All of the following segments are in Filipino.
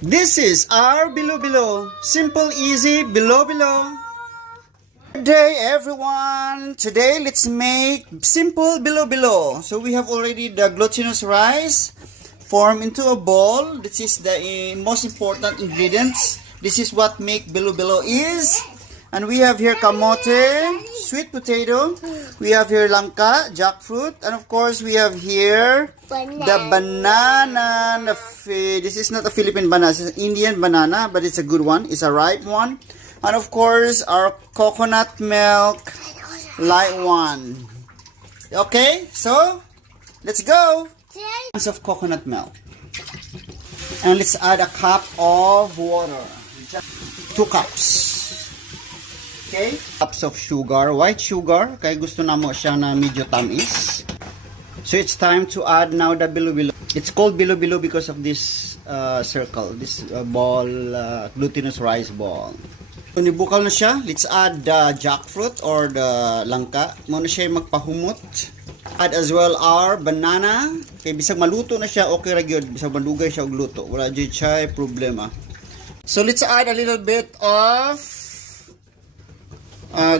This is our Bilo-Bilo. Simple, easy, Bilo-Bilo. Good day, everyone. Today, let's make simple Bilo-Bilo. So we have already the glutinous rice formed into a bowl. This is the most important ingredients. This is what make Bilo-Bilo is. And we have here kamote, sweet potato. We have here langka, jackfruit. And of course, we have here the banana. This is not a Philippine banana. It's an Indian banana, but it's a good one. It's a ripe one. And of course, our coconut milk, light one. Okay, so let's go. Ounce of coconut milk. And let's add a cup of water. 2 cups. Okay, cups of sugar, white sugar, kaya gusto namo siya na medyo tamis. So it's time to add now the Bilo-Bilo. It's called Bilo-Bilo because of this circle, this ball, glutinous rice ball. So nibukal na siya, let's add the jackfruit or the langka. Muna siya magpahumot. Add as well our banana. Kaya bisag maluto na siya, okay ra gyud. Bisag madugay siya og luto, wala jud siya problema. So let's add a little bit of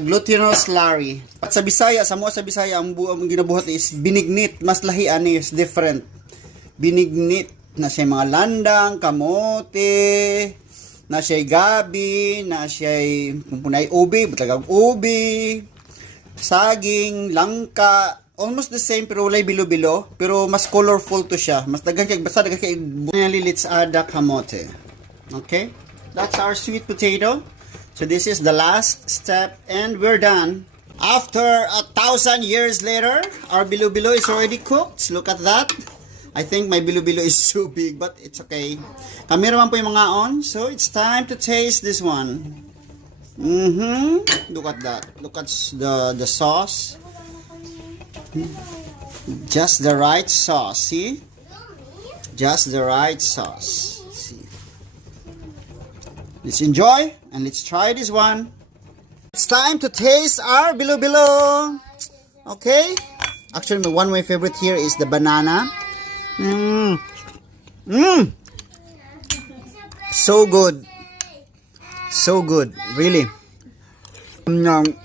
glutinous slurry. At sa Bisaya, sa Bisaya, ang ginabuhat is binignit. Mas lahi ani is different. Binignit na siya mga landang, kamote, na siya gabi, na siya kung punay ubi, butagang ubi, saging, langka, almost the same pero walay bilo-bilo, pero mas colorful to siya. Mas daghang kay basta daghang kay let's add the kamote. Okay? That's our sweet potato. So this is the last step and we're done. After 1,000 years later, our Bilo-Bilo is already cooked. Look at that. I think my Bilo-Bilo is so big, but it's okay. Kamera man po yung mga on. So it's time to taste this one. Look at that. Look at the sauce. Just the right sauce. See? Just the right sauce. See? Let's enjoy and let's try this one. It's time to taste our Bilo-Bilo. Okay? Actually, one of my favorite here is the banana. So good. So good. Really. The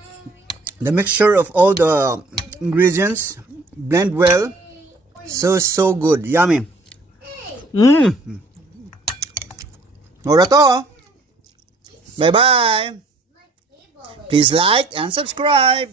mixture of all the ingredients blend well. So good. Yummy. Ora to. Bye-bye. Please like and subscribe.